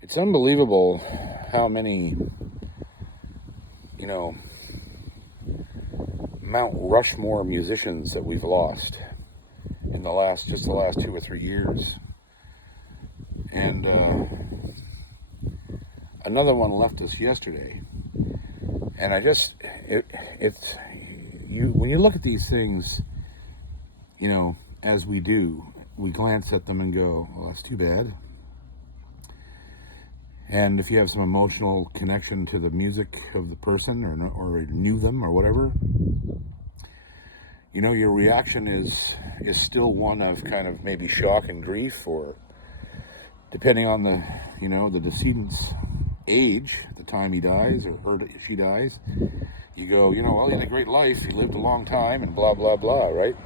It's unbelievable how many, you know, Mount Rushmore musicians that we've lost in the last 2 or 3 years. And another one left us yesterday. And when you look at these things, as we do, we glance at them and go, well, that's too bad. And if you have some emotional connection to the music of the person or knew them or whatever, your reaction is still one of kind of maybe shock and grief, or depending on the decedent's age at the time he dies or she dies, you go, well, he had a great life, he lived a long time, and blah, blah, blah, right?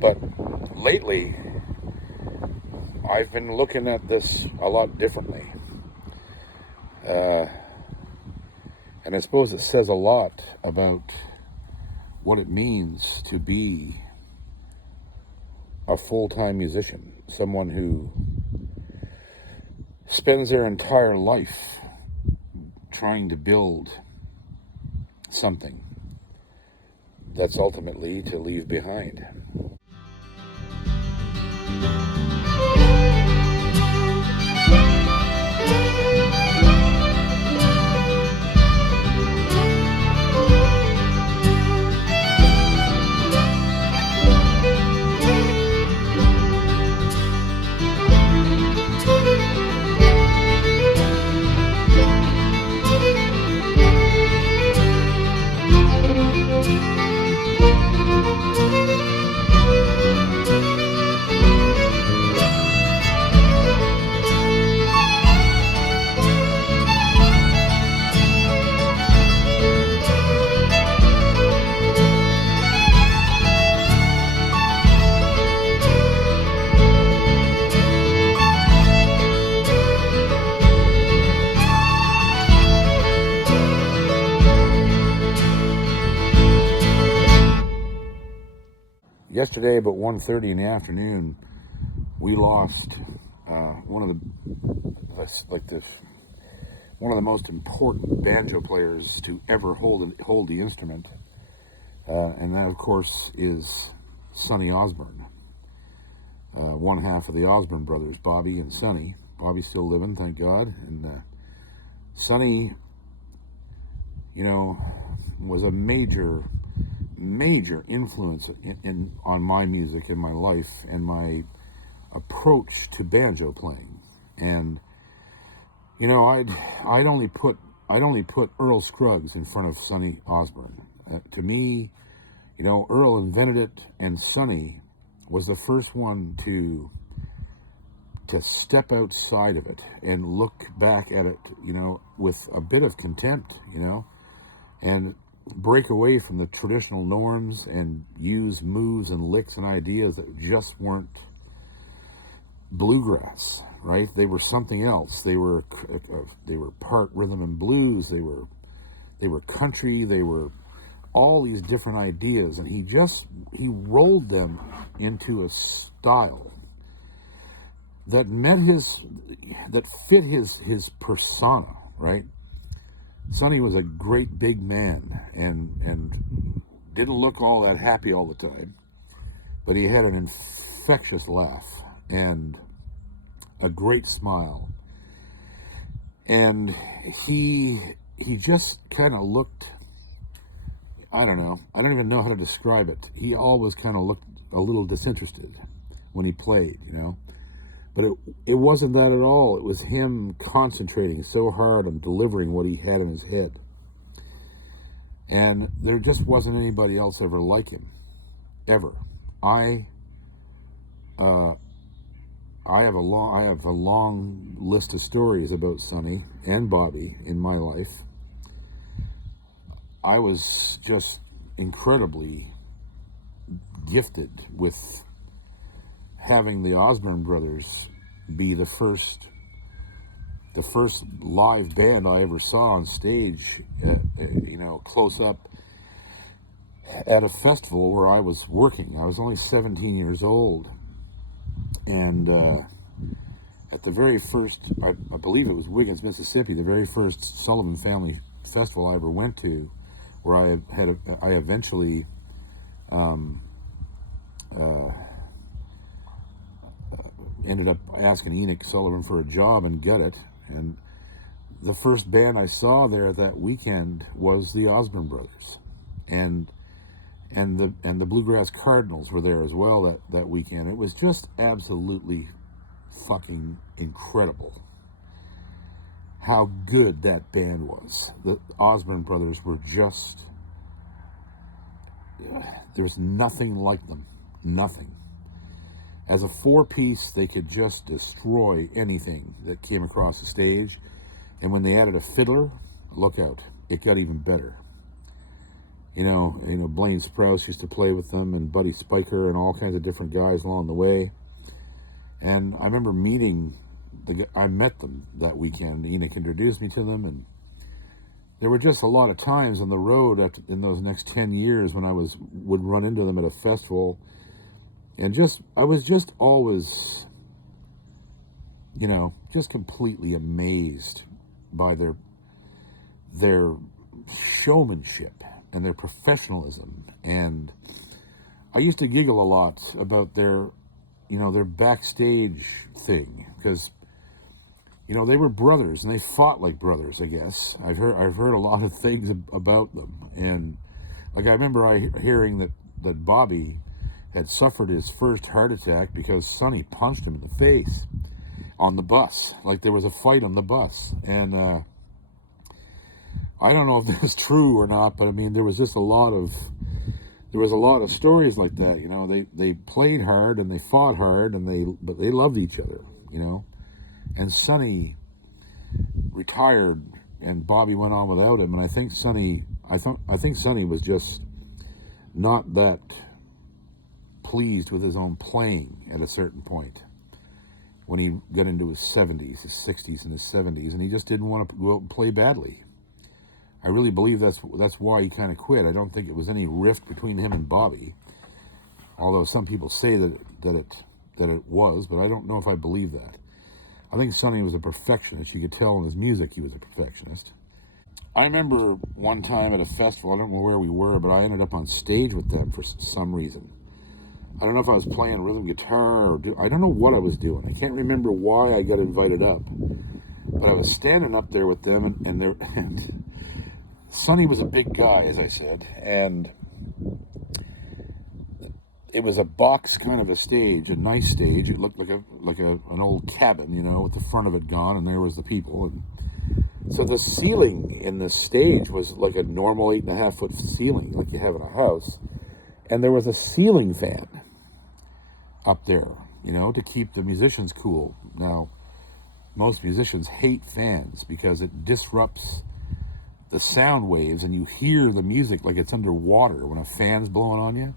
But lately, I've been looking at this a lot differently. And I suppose it says a lot about what it means to be a full-time musician, someone who spends their entire life trying to build something that's ultimately to leave behind. Yesterday, about 1:30 in the afternoon, we lost one of the most important banjo players to ever hold the instrument, and that, of course, is Sonny Osborne, one half of the Osborne brothers, Bobby and Sonny. Bobby's still living, thank God, and Sonny, was a major influence on my music and my life and my approach to banjo playing. And I'd only put Earl Scruggs in front of Sonny Osborne. To me, Earl invented it, and Sonny was the first one to step outside of it and look back at it, with a bit of contempt, and break away from the traditional norms and use moves and licks and ideas that just weren't bluegrass, right? They were something else. They were part rhythm and blues. They were country. They were all these different ideas, and he rolled them into a style that fit his persona, right? Sonny was a great big man and didn't look all that happy all the time, but he had an infectious laugh and a great smile. And he just kind of looked, I don't even know how to describe it. He always kind of looked a little disinterested when he played, But it wasn't that at all. It was him concentrating so hard on delivering what he had in his head. And there just wasn't anybody else ever like him, ever. I have a long list of stories about Sonny and Bobby in my life. I was just incredibly gifted with having the Osborne brothers be the first live band I ever saw on stage, close up at a festival where I was working. I was only 17 years old, and at the very first, I believe it was Wiggins, Mississippi, the very first Sullivan Family Festival I ever went to, where I eventually ended up asking Enoch Sullivan for a job and got it. And the first band I saw there that weekend was the Osborne Brothers, and the Bluegrass Cardinals were there as well that weekend. It was just absolutely fucking incredible how good that band was. The Osborne Brothers were just, there's nothing like them. Nothing. As a four-piece, they could just destroy anything that came across the stage. And when they added a fiddler, look out, it got even better. You know, Blaine Sprouse used to play with them, and Buddy Spiker, and all kinds of different guys along the way. And I remember I met them that weekend. Enoch introduced me to them, and there were just a lot of times on the road in those next 10 years when I would run into them at a festival, and I was just always, just completely amazed by their showmanship and their professionalism. And I used to giggle a lot about their backstage thing, because they were brothers and they fought like brothers, I guess. I've heard a lot of things about them, and like I remember hearing that Bobby had suffered his first heart attack because Sonny punched him in the face on the bus. Like there was a fight on the bus, and I don't know if this is true or not, but I mean there was a lot of stories like that. They played hard and they fought hard, but they loved each other. And Sonny retired and Bobby went on without him, and I think Sonny was just not that pleased with his own playing at a certain point when he got into his 70s, his 60s, and his 70s, and he just didn't want to go out and play badly. I really believe that's why he kind of quit. I don't think it was any rift between him and Bobby, although some people say that it was, but I don't know if I believe that. I think Sonny was a perfectionist. You could tell in his music he was a perfectionist. I remember one time at a festival, I don't know where we were, but I ended up on stage with them for some reason. I don't know if I was playing rhythm guitar or I don't know what I was doing. I can't remember why I got invited up, but I was standing up there with them, and Sonny was a big guy, as I said, and it was a box kind of a stage, a nice stage. It looked like an old cabin, with the front of it gone, and there was the people. And so the ceiling in the stage was like a normal 8.5-foot ceiling, like you have in a house, and there was a ceiling fan up there, to keep the musicians cool. Now, most musicians hate fans because it disrupts the sound waves, and you hear the music like it's underwater when a fan's blowing on you.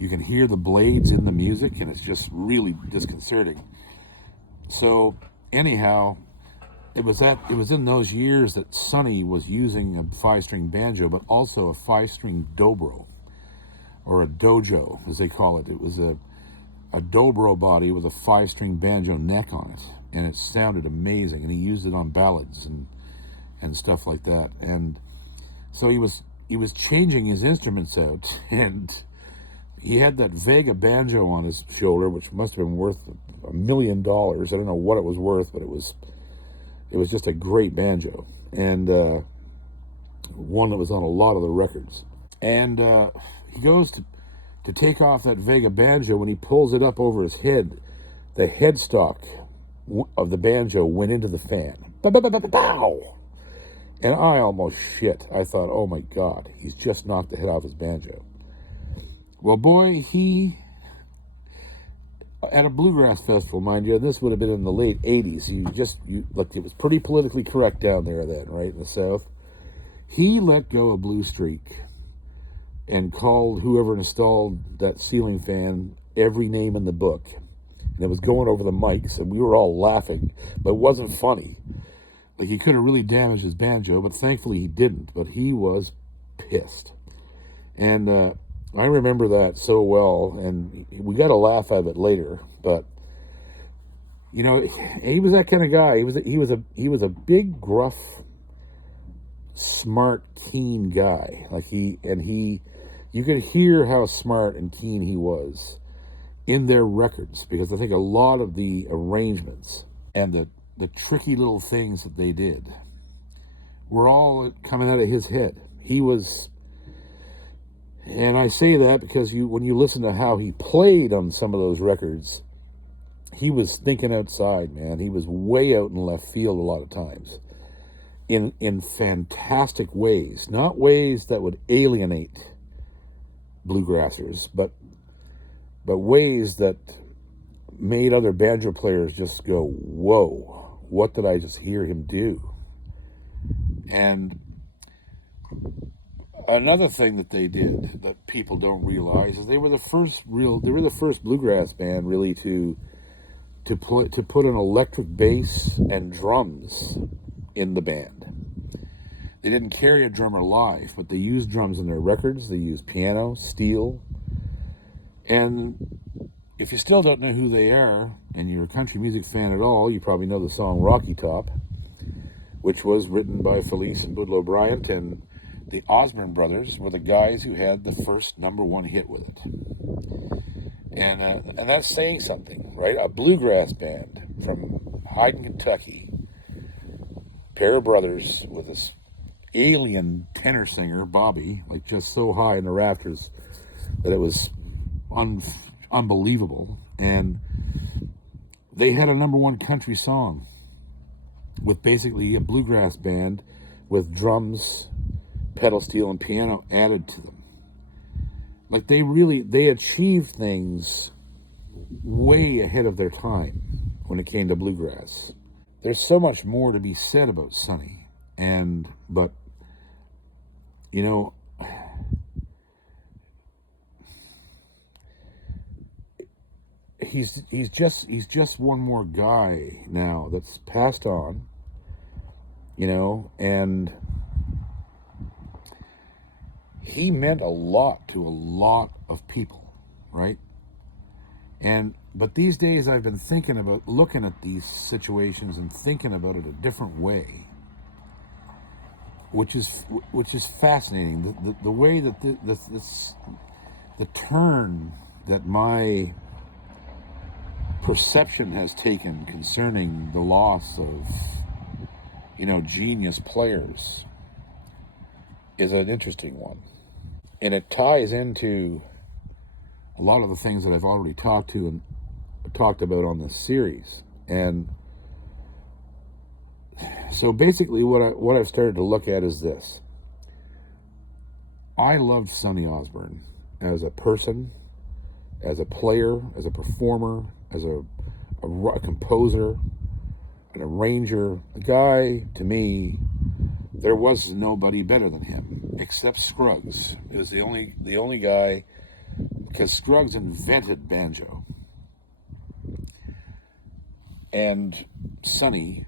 You can hear the blades in the music, and it's just really disconcerting. So anyhow, it was in those years that Sonny was using a 5-string banjo, but also a 5-string dobro, or a dojo, as they call it. It was a dobro body with a 5-string banjo neck on it, and it sounded amazing. And he used it on ballads and stuff like that. And so he was changing his instruments out, and he had that Vega banjo on his shoulder, which must have been worth $1 million. I don't know what it was worth, but it was just a great banjo, and one that was on a lot of the records. And he goes to take off that Vega banjo. When he pulls it up over his head, the headstock of the banjo went into the fan. Bow! And I almost shit. I thought, oh my God, he's just knocked the head off his banjo. Well, boy, at a bluegrass festival, mind you, and this would have been in the late 80s, look, it was pretty politically correct down there then, right, in the South. He let go of Blue Streak and called whoever installed that ceiling fan every name in the book. And it was going over the mics, and we were all laughing, but it wasn't funny. Like, he could have really damaged his banjo, but thankfully he didn't. But he was pissed. And I remember that so well, and we got a laugh out of it later. But You know, he was that kind of guy. He was a big, gruff, smart, keen guy. You could hear how smart and keen he was in their records, because I think a lot of the arrangements and the tricky little things that they did were all coming out of his head. He was, and I say that because when you listen to how he played on some of those records, he was thinking outside, man. He was way out in left field a lot of times, in fantastic ways, not ways that would alienate bluegrassers, but ways that made other banjo players just go, whoa, what did I just hear him do? And another thing that they did that people don't realize is they were the first bluegrass band really to put an electric bass and drums in the band. They didn't carry a drummer live, but they used drums in their records. They used piano, steel. And if you still don't know who they are, and you're a country music fan at all, you probably know the song Rocky Top, which was written by Felice and Boudleaux Bryant, and the Osborne brothers were the guys who had the first #1 hit with it. And that's saying something, right? A bluegrass band from Hyden, Kentucky, pair of brothers with this alien tenor singer, Bobby, like just so high in the rafters that it was unbelievable. And they had a #1 country song with basically a bluegrass band with drums, pedal steel, and piano added to them. Like they achieved things way ahead of their time when it came to bluegrass. There's so much more to be said about Sonny, but you know, he's just one more guy now that's passed on, you know, and he meant a lot to a lot of people, right? But these days I've been thinking about looking at these situations and thinking about it a different way, which is fascinating. The way that the turn that my perception has taken concerning the loss of, you know, genius players is an interesting one. And it ties into a lot of the things that I've already talked about on this series. And so basically what I've started to look at is this. I loved Sonny Osborne as a person, as a player, as a performer, as a composer, an arranger. The guy, to me, there was nobody better than him, except Scruggs. It was the only guy, because Scruggs invented banjo. And Sonny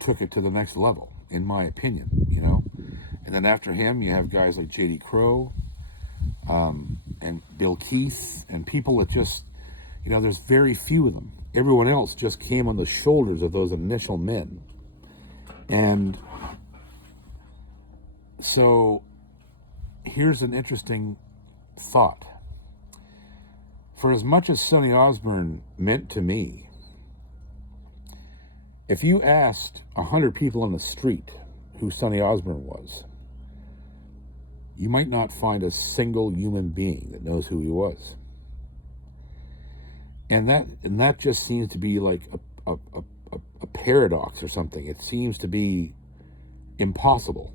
took it to the next level, in my opinion, you know. And then after him, you have guys like J.D. Crowe, and Bill Keith, and people that just, you know, there's very few of them. Everyone else just came on the shoulders of those initial men. And so here's an interesting thought. For as much as Sonny Osborne meant to me, if you asked 100 people on the street who Sonny Osborne was, you might not find a single human being that knows who he was. And that just seems to be like a paradox or something. It seems to be impossible,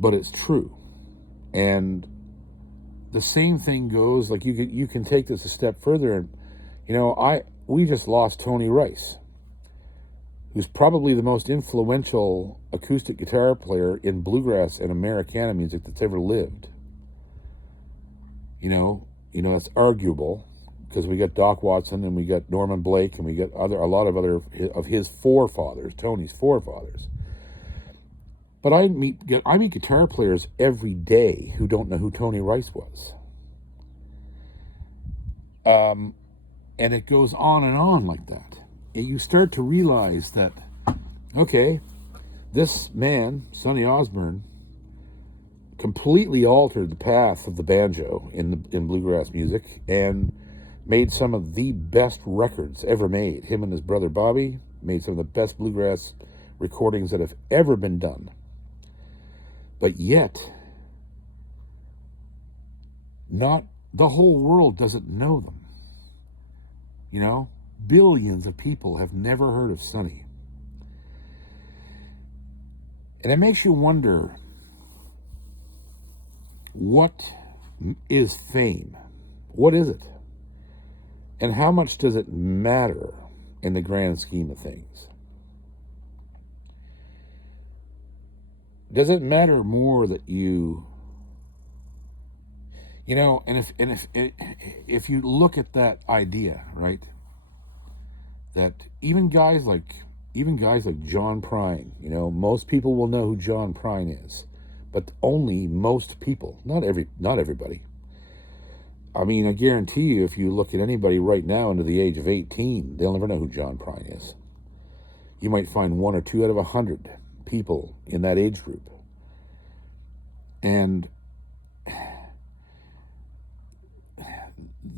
but it's true. And the same thing goes, like you can take this a step further, and you know, we just lost Tony Rice, who's probably the most influential acoustic guitar player in bluegrass and Americana music that's ever lived. You know, that's arguable, because we got Doc Watson and we got Norman Blake and we got a lot of other of his forefathers, Tony's forefathers. But I meet guitar players every day who don't know who Tony Rice was. And it goes on and on like that. you start to realize that, okay, this man, Sonny Osborne, completely altered the path of the banjo in bluegrass music and made some of the best records ever made. Him and his brother Bobby made some of the best bluegrass recordings that have ever been done. But yet, not the whole world doesn't know them. You know, billions of people have never heard of Sonny. And it makes you wonder, what is fame? What is it? And how much does it matter in the grand scheme of things? Does it matter more that you know, and if you look at that idea, right, that even guys like John Prine, you know, most people will know who John Prine is, but only most people, not everybody. I mean, I guarantee you, if you look at anybody right now under the age of 18, they'll never know who John Prine is. You might find 1 or 2 out of 100 people in that age group. And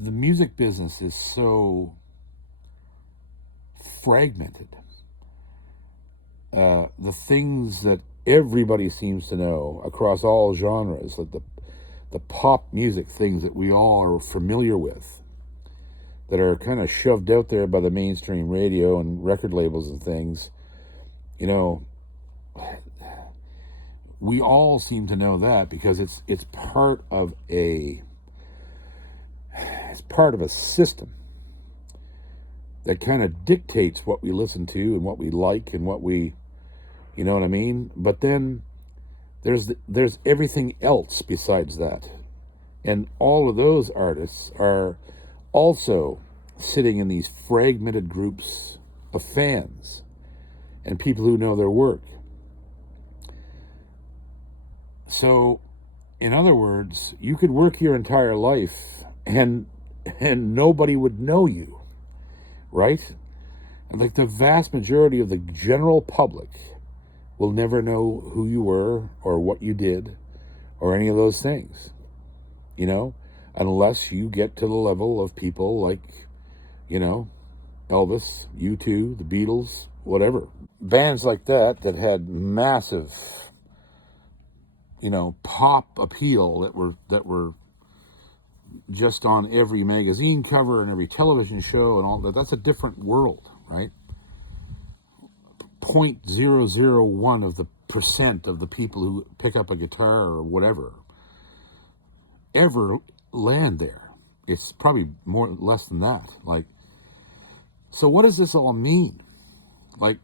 the music business is so fragmented. The things that everybody seems to know across all genres, like the pop music things that we all are familiar with, that are kind of shoved out there by the mainstream radio and record labels and things, you know, we all seem to know that because it's part of a system that kind of dictates what we listen to and what we like and what we, you know what I mean? But then there's everything else besides that. And all of those artists are also sitting in these fragmented groups of fans and people who know their work. So, in other words, you could work your entire life and nobody would know you, right? And like the vast majority of the general public will never know who you were or what you did or any of those things, you know, unless you get to the level of people like, you know, Elvis, U2, the Beatles, whatever. Bands like that had massive, you know, pop appeal that were just on every magazine cover and every television show and all that. That's a different world, right? 0.001 of the percent of the people who pick up a guitar or whatever ever land there. It's probably less than that. Like, so what does this all mean? Like,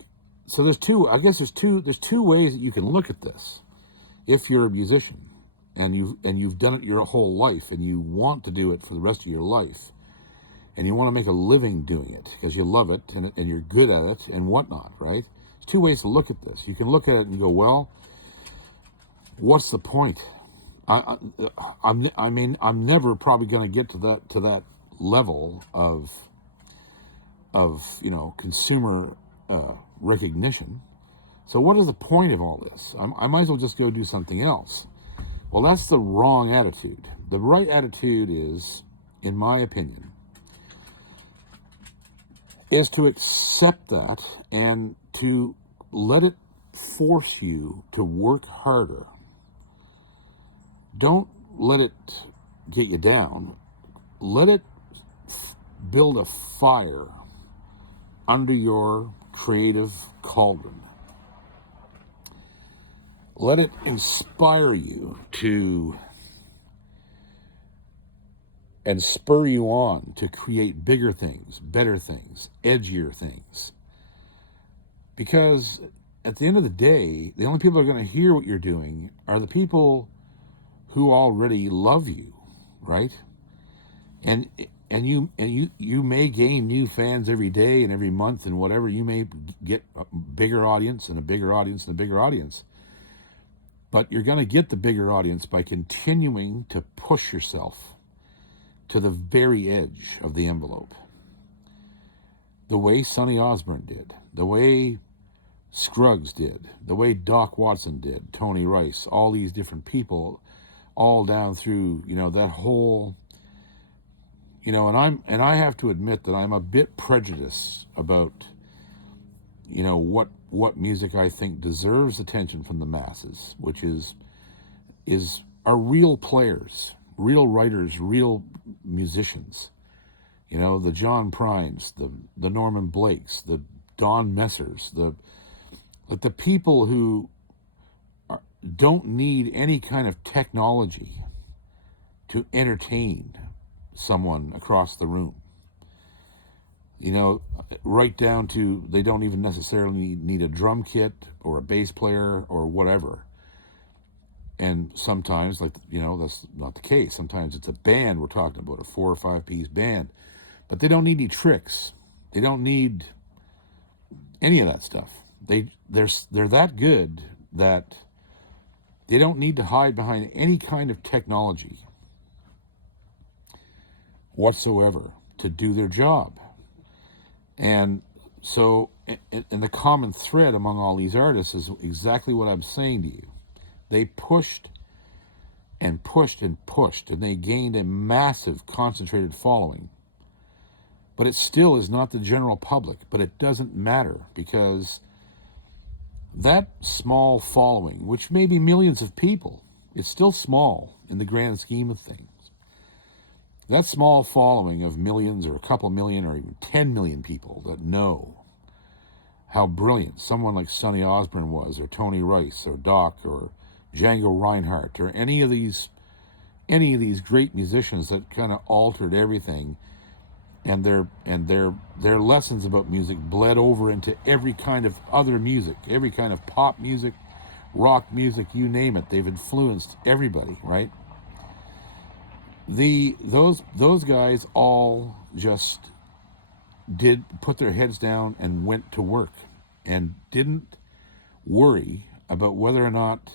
so there's two ways that you can look at this. If you're a musician and you've done it your whole life and you want to do it for the rest of your life and you want to make a living doing it because you love it and you're good at it and whatnot, right? There's 2 ways to look at this. You can look at it and go, well, what's the point? I'm never probably going to get to that level of you know, consumer recognition. So what is the point of all this? I might as well just go do something else. Well, that's the wrong attitude. The right attitude is, in my opinion, is to accept that and to let it force you to work harder. Don't let it get you down. Let it build a fire under your creative cauldron. Let it inspire you to and spur you on to create bigger things, better things, edgier things. Because at the end of the day, the only people who are going to hear what you're doing are the people who already love you, right? And you may gain new fans every day and every month and whatever. You may get a bigger audience and a bigger audience and a bigger audience. But you're going to get the bigger audience by continuing to push yourself to the very edge of the envelope. the way Sonny Osborne did, the way Scruggs did, the way Doc Watson did, Tony Rice, all these different people, all down through, that whole, and I have to admit that I'm a bit prejudiced about, what music I think deserves attention from the masses, which are real players, real writers, real musicians. The John Primes, the Norman Blakes, the Don Messers, the people who don't need any kind of technology to entertain someone across the room. Right down to they don't even necessarily need a drum kit or a bass player or whatever. And sometimes, that's not the case. Sometimes it's a band we're talking about, a 4 or 5 piece band. But they don't need any tricks. They don't need any of that stuff. They're that good that they don't need to hide behind any kind of technology whatsoever to do their job. And so, and the common thread among all these artists is exactly what I'm saying to you. They pushed and pushed and pushed, and they gained a massive concentrated following. But it still is not the general public. But it doesn't matter, because that small following, which may be millions of people, is still small in the grand scheme of things. That small following of millions or a couple million or even 10 million people that know how brilliant someone like Sonny Osborne was, or Tony Rice, or Doc, or Django Reinhardt, or any of these great musicians that kind of altered everything, and their lessons about music bled over into every kind of other music, every kind of pop music, rock music, you name it. They've influenced everybody, right? Those guys all just put their heads down and went to work and didn't worry about whether or not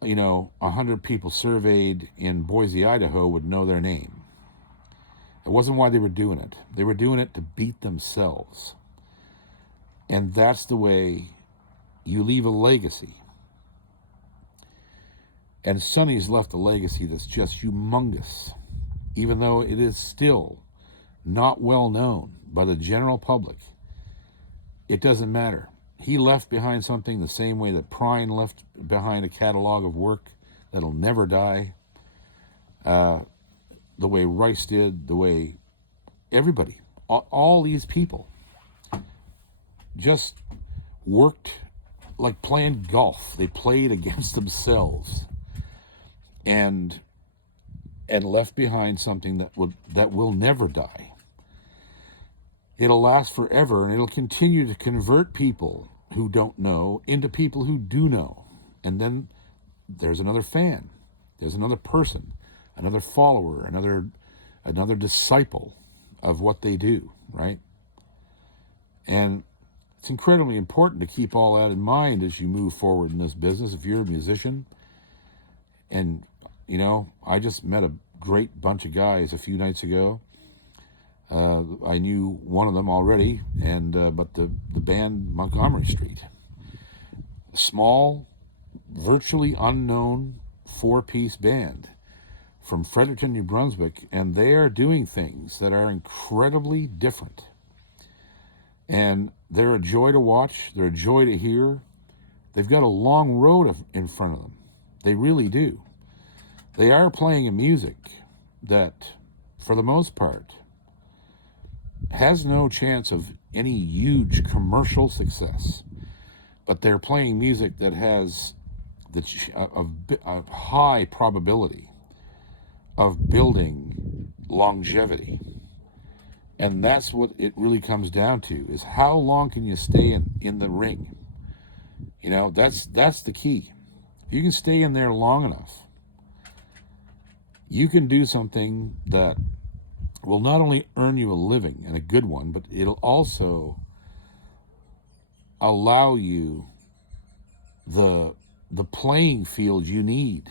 100 people surveyed in Boise, Idaho would know their name. It wasn't why they were doing it. They were doing it to beat themselves. And that's the way you leave a legacy. And Sonny's left a legacy that's just humongous, even though it is still not well known by the general public. It doesn't matter. He left behind something the same way that Prine left behind a catalog of work that'll never die. The way Rice did, the way everybody, all these people just worked like playing golf. They played against themselves and left behind something that will never die. It'll last forever, and it'll continue to convert people who don't know into people who do know. And then there's another fan. There's another person, another follower, another disciple of what they do, right? And it's incredibly important to keep all that in mind as you move forward in this business. If you're a musician, and I just met a great bunch of guys a few nights ago. I knew one of them already, but the band Montgomery Street, a small, virtually unknown 4-piece band from Fredericton, New Brunswick, and they are doing things that are incredibly different. And they're a joy to watch. They're a joy to hear. They've got a long road in front of them. They really do. They are playing a music that, for the most part, has no chance of any huge commercial success. But they're playing music that has a high probability of building longevity. And that's what it really comes down to, is how long can you stay in the ring? That's the key. If you can stay in there long enough, you can do something that will not only earn you a living, and a good one, but it'll also allow you the playing field you need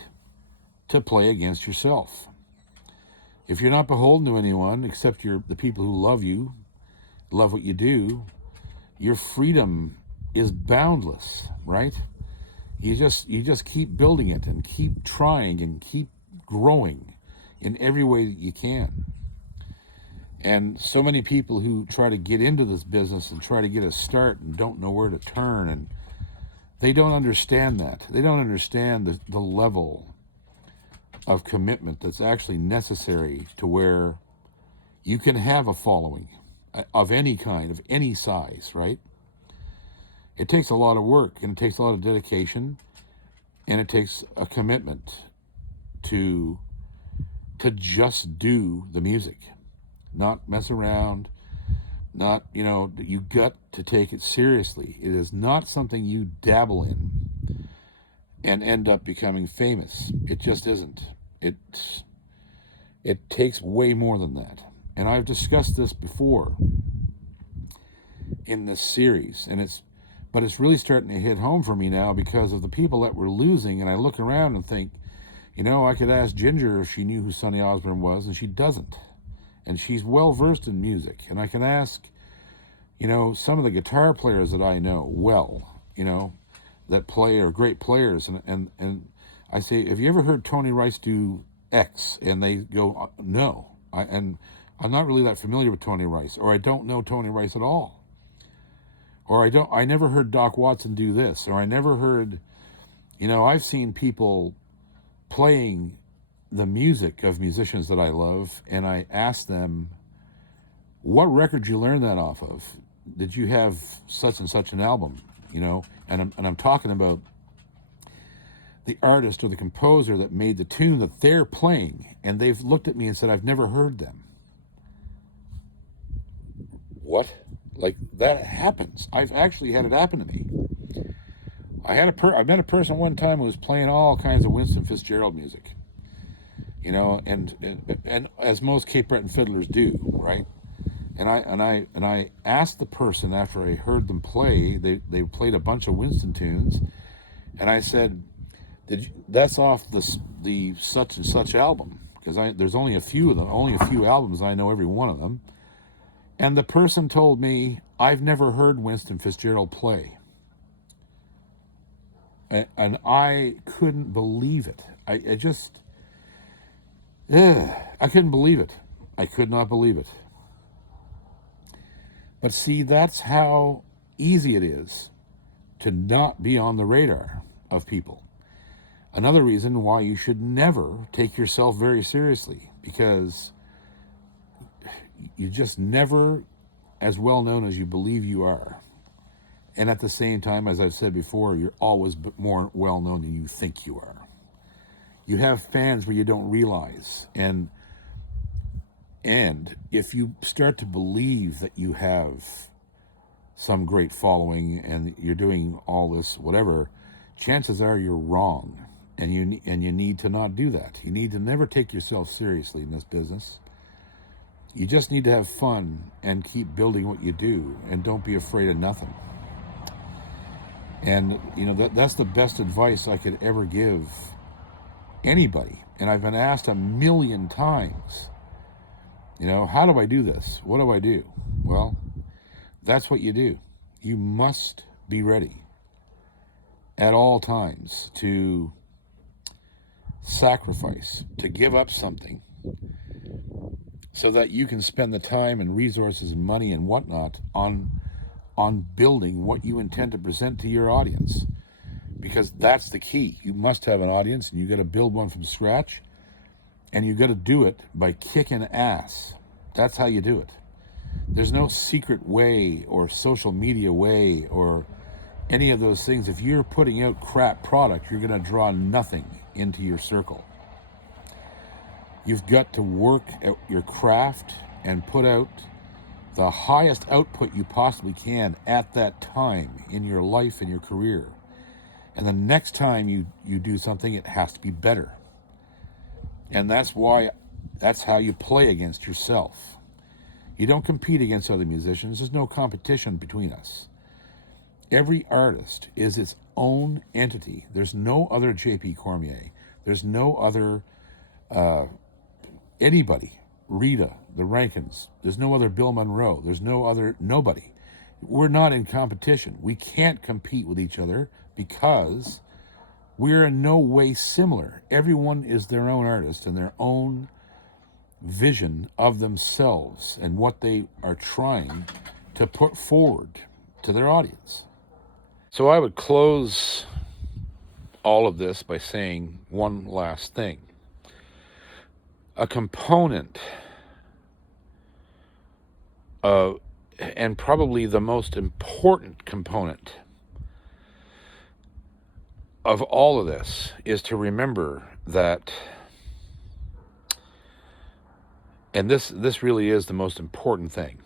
to play against yourself. If you're not beholden to anyone except the people who love you, love what you do, your freedom is boundless, right? You just keep building it and keep trying and keep growing in every way that you can. And so many people who try to get into this business and try to get a start and don't know where to turn, and they don't understand that. They don't understand the level of commitment that's actually necessary to where you can have a following of any kind, of any size, right? It takes a lot of work, and it takes a lot of dedication, and it takes a commitment to just do the music, not mess around, not, you got to take it seriously. It is not something you dabble in and end up becoming famous. It just isn't. It takes way more than that. And I've discussed this before in this series, but it's really starting to hit home for me now because of the people that we're losing. And I look around and think, I could ask Ginger if she knew who Sonny Osborne was, and she doesn't. And she's well versed in music. And I can ask, some of the guitar players that I know well, that play are great players. And I say, have you ever heard Tony Rice do X? And they go, no. And I'm not really that familiar with Tony Rice, or I don't know Tony Rice at all. Or I never heard Doc Watson do this, or I never heard, I've seen people playing the music of musicians that I love, and I ask them, what record did you learn that off of? Did you have such and such an album? And I'm talking about the artist or the composer that made the tune that they're playing, and they've looked at me and said, I've never heard them. What? Like, that happens. I've actually had it happen to me. I met a person one time who was playing all kinds of Winston Fitzgerald music, and as most Cape Breton fiddlers do, right? And I asked the person after I heard them play. They played a bunch of Winston tunes, and I said, "That's off the such and such album," because there's only a few of them, only a few albums. I know every one of them. And the person told me, I've never heard Winston Fitzgerald play. And I couldn't believe it. I couldn't believe it. I could not believe it. But see, that's how easy it is to not be on the radar of people. Another reason why you should never take yourself very seriously, because you're just never as well known as you believe you are. And at the same time, as I've said before, you're always more well known than you think you are. You have fans where you don't realize. And if you start to believe that you have some great following and you're doing all this whatever, chances are you're wrong. And you need to not do that. You need to never take yourself seriously in this business. You just need to have fun and keep building what you do, and don't be afraid of nothing. And, that's the best advice I could ever give anybody. And I've been asked a million times, how do I do this? What do I do? Well, that's what you do. You must be ready at all times to sacrifice, to give up something, so that you can spend the time and resources and money and whatnot on building what you intend to present to your audience. Because that's the key. You must have an audience, and you got to build one from scratch, and you got to do it by kicking ass. That's how you do it. There's no secret way or social media way or any of those things. If you're putting out crap product, you're going to draw nothing into your circle. You've got to work at your craft and put out the highest output you possibly can at that time in your life and your career. And the next time you do something, it has to be better. And that's how you play against yourself. You don't compete against other musicians. There's no competition between us. Every artist is its own entity. There's no other J.P. Cormier. There's no other anybody, Rita, the Rankins. There's no other Bill Monroe. There's nobody. We're not in competition. We can't compete with each other because we're in no way similar. Everyone is their own artist and their own vision of themselves and what they are trying to put forward to their audience. So I would close all of this by saying one last thing. A component of, and probably the most important component of all of this, is to remember that, and this really is the most important thing,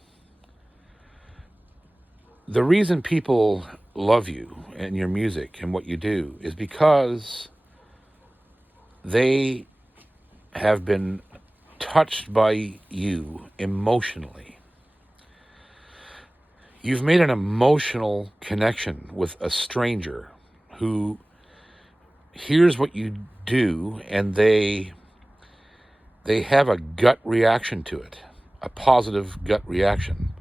the reason people love you and your music and what you do is because they have been touched by you emotionally. You've made an emotional connection with a stranger who hears what you do, and they have a gut reaction to it, a positive gut reaction.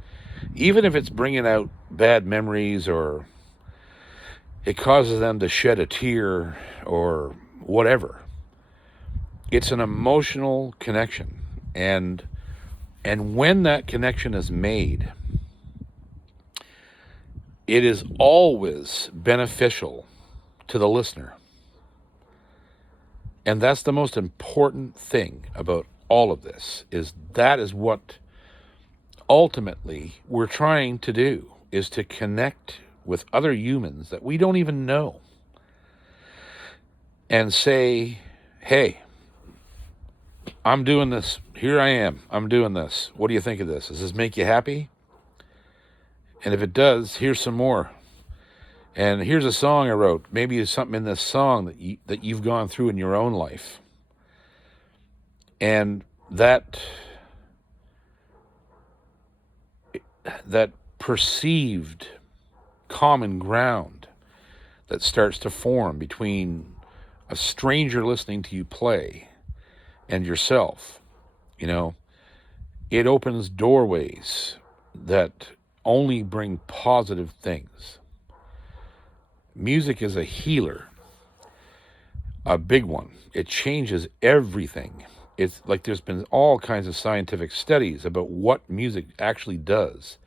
Even if it's bringing out bad memories or it causes them to shed a tear or whatever, it's an emotional connection. And when that connection is made, it is always beneficial to the listener. And that's the most important thing about all of this, is that is what ultimately we're trying to do, is to connect with other humans that we don't even know and say, hey, I'm doing this. Here I am. I'm doing this. What do you think of this? Does this make you happy? And if it does, here's some more. And here's a song I wrote. Maybe there's something in this song that you've gone through in your own life. And that perceived common ground that starts to form between a stranger listening to you play and yourself, it opens doorways that only bring positive things. Music is a healer, a big one. It changes everything. It's like there's been all kinds of scientific studies about what music actually does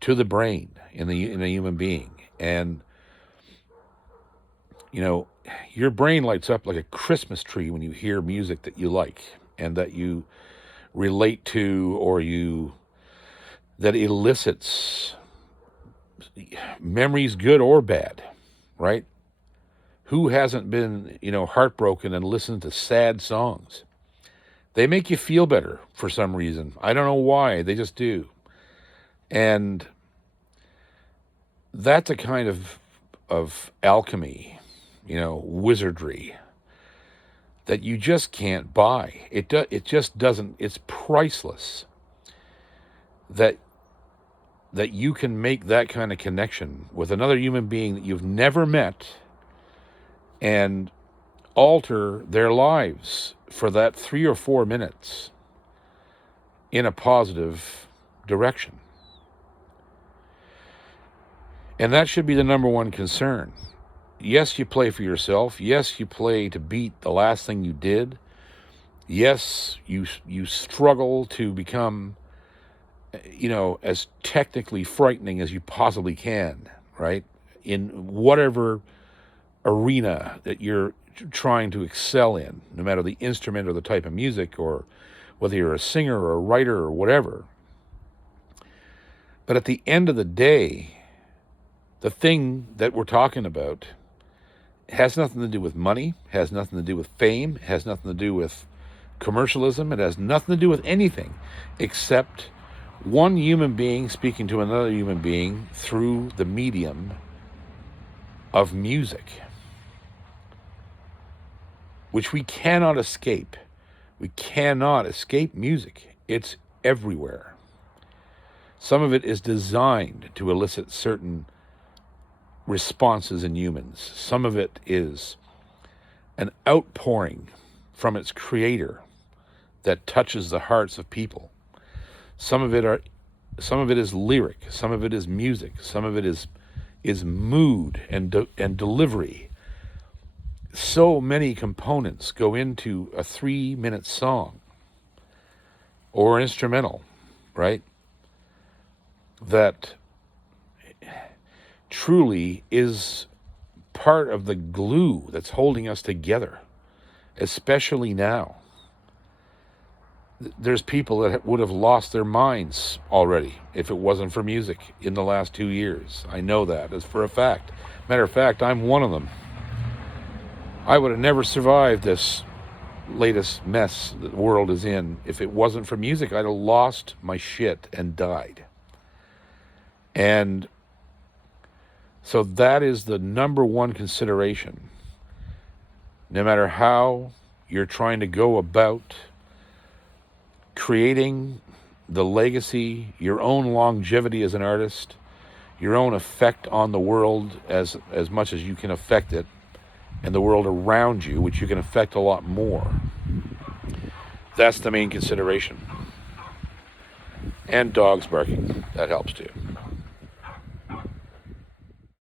to the brain in a human being. And, your brain lights up like a Christmas tree when you hear music that you like and that you relate to, or that elicits memories, good or bad, right? Who hasn't been, heartbroken and listened to sad songs? They make you feel better for some reason. I don't know why. They just do. And that's a kind of alchemy, wizardry that you just can't buy. It just doesn't. It's priceless. That you can make that kind of connection with another human being that you've never met and alter their lives for that 3 or 4 minutes in a positive direction. And that should be the number one concern. Yes, you play for yourself. Yes, you play to beat the last thing you did. Yes, you struggle to become, as technically frightening as you possibly can, right? In whatever arena that you're trying to excel in, no matter the instrument or the type of music, or whether you're a singer or a writer or whatever. But at the end of the day, the thing that we're talking about has nothing to do with money, has nothing to do with fame, has nothing to do with commercialism. It has nothing to do with anything except one human being speaking to another human being through the medium of music, which we cannot escape. We cannot escape music. It's everywhere. Some of it is designed to elicit certain responses in humans. Some of it is an outpouring from its creator that touches the hearts of people. Some of it is lyric, some of it is music, some of it is mood and delivery. So many components go into a 3-minute song or instrumental, right? That truly is part of the glue that's holding us together, especially now. There's people that would have lost their minds already if it wasn't for music in the last 2 years. I know that as for a fact. Matter of fact, I'm one of them. I would have never survived this latest mess that the world is in if it wasn't for music. I'd have lost my shit and died. And so that is the number one consideration. No matter how you're trying to go about creating the legacy, your own longevity as an artist, your own effect on the world as much as you can affect it, and the world around you, which you can affect a lot more. That's the main consideration. And dogs barking, that helps too.